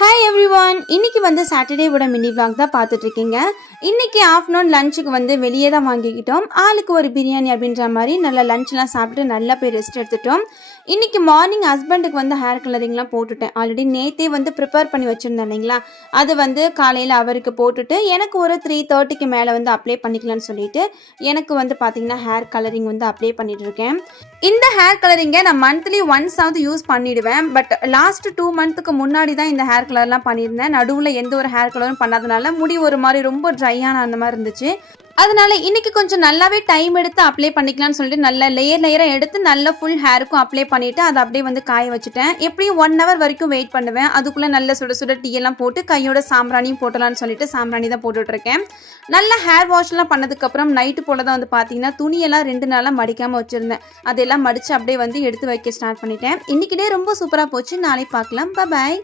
Hi everyone, இன்னைக்கு வந்து சாட்டர்டேவோட mini vlog தான் பார்த்துட்டு இருக்கீங்க. இன்னைக்கு ஆஃப்டர்நூன் லஞ்சுக்கு வந்து வெளியே தான் வாங்கிக்கிட்டோம். ஆளுக்கு ஒரு பிரியாணி அப்படின்ற மாதிரி நல்லா லஞ்ச்லாம் சாப்பிட்டு நல்லா போய் ரெஸ்ட் எடுத்துட்டோம். இன்னைக்கு மார்னிங் ஹஸ்பண்டுக்கு வந்து ஹேர் கலரிங்லாம் போட்டுட்டேன். ஆல்ரெடி நேற்றே வந்து ப்ரிப்பேர் பண்ணி வச்சுருந்தேன் இல்லைங்களா, அது வந்து காலையில் அவருக்கு போட்டுட்டு எனக்கு ஒரு 3:30க்கு மேலே வந்து அப்ளை பண்ணிக்கலாம்னு சொல்லிட்டு எனக்கு வந்து பார்த்திங்கன்னா ஹேர் கலரிங் வந்து அப்ளை பண்ணிட்டு இருக்கேன். இந்த ஹேர் கலரிங்கை நான் மந்த்லி ஒன்ஸாவது யூஸ் பண்ணிவிடுவேன். பட் லாஸ்ட் 2 மந்த்துக்கு முன்னாடி தான் இந்த ஹேர் கலர்லாம் பண்ணியிருந்தேன். நடுவில் எந்த ஒரு ஹேர் கலரும் பண்ணாதனால முடி ஒரு மாதிரி ரொம்ப ட்ரையான அந்த மாதிரி இருந்துச்சு. அதனால இன்னைக்கு கொஞ்சம் நல்லாவே டைம் எடுத்து அப்ளை பண்ணிக்கலாம்னு சொல்லிட்டு நல்ல லேயராக எடுத்து நல்ல ஃபுல் ஹேருக்கும் அப்ளை பண்ணிவிட்டு அதை அப்படியே வந்து காய வச்சுட்டேன். எப்படியும் 1 hour வரைக்கும் வெயிட் பண்ணுவேன். அதுக்குள்ளே நல்ல சுட சுட டீயெல்லாம் போட்டு கையோட சாம்பிராணியும் போட்டலான்னு சொல்லிட்டு சாம்பிராணி தான் போட்டுட்ருக்கேன். நல்லா ஹேர் வாஷ்லாம் பண்ணதுக்கப்புறம் நைட்டு போல் தான் வந்து பார்த்தீங்கன்னா துணியெல்லாம் 2 நாளாக மடிக்காமல் வச்சுருந்தேன். அதெல்லாம் மடித்து அப்படியே வந்து எடுத்து வைக்க ஸ்டார்ட் பண்ணிட்டேன். இன்றைக்கி டே ரொம்ப சூப்பராக போச்சு. நாளை பார்க்கலாம். பாய்.